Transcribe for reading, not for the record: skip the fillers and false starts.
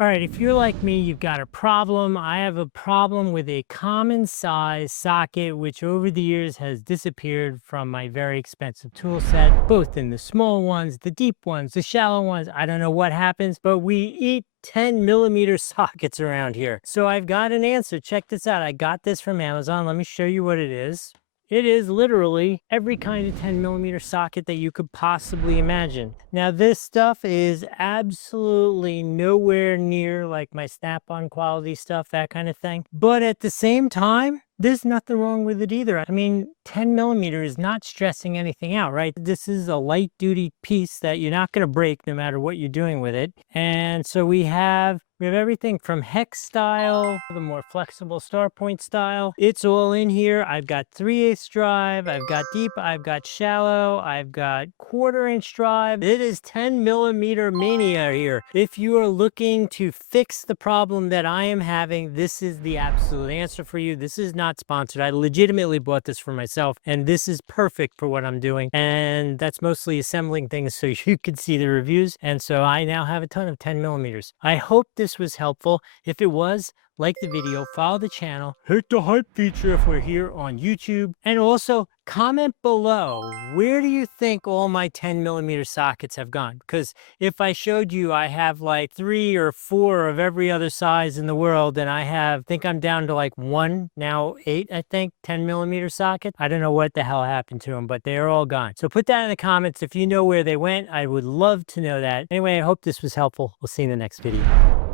All right, if you're like me, you've got a problem. I have a problem with a common size socket, which over the years has disappeared from my very expensive tool set, both in the small ones, the deep ones, the shallow ones. I don't know what happens, but we eat 10 millimeter sockets around here. So I've got an answer. Check this out. I got this from Amazon. Let me show you what it is. It is literally every kind of 10 millimeter socket that you could possibly imagine. Now, this stuff is absolutely nowhere near like my Snap-on quality stuff, that kind of thing. But at the same time, there's nothing wrong with it either. I mean, 10 millimeter is not stressing anything out, right? This is a light duty piece that you're not going to break no matter what you're doing with it. And so we have everything from hex style, the more flexible star point style. It's all in here. I've got 3/8 drive, I've got deep, I've got shallow, I've got 1/4 inch drive. It is 10 millimeter mania here. If you are looking to fix the problem that I am having, this is the absolute answer for you. This is not sponsored. I legitimately bought this for myself, and this is perfect for what I'm doing. And that's mostly assembling things so you can see the reviews. And so I now have a ton of 10 millimeters. I hope this was helpful. If it was, like the video, follow the channel, hit the hype feature if we're here on YouTube, and also comment below, where do you think all my 10 millimeter sockets have gone? Because if I showed you I have like 3 or 4 of every other size in the world, and I think I'm down to like 1, now 8, I think, 10 millimeter socket. I don't know what the hell happened to them, but they are all gone. So put that in the comments if you know where they went. I would love to know that. Anyway, I hope this was helpful. We'll see you in the next video.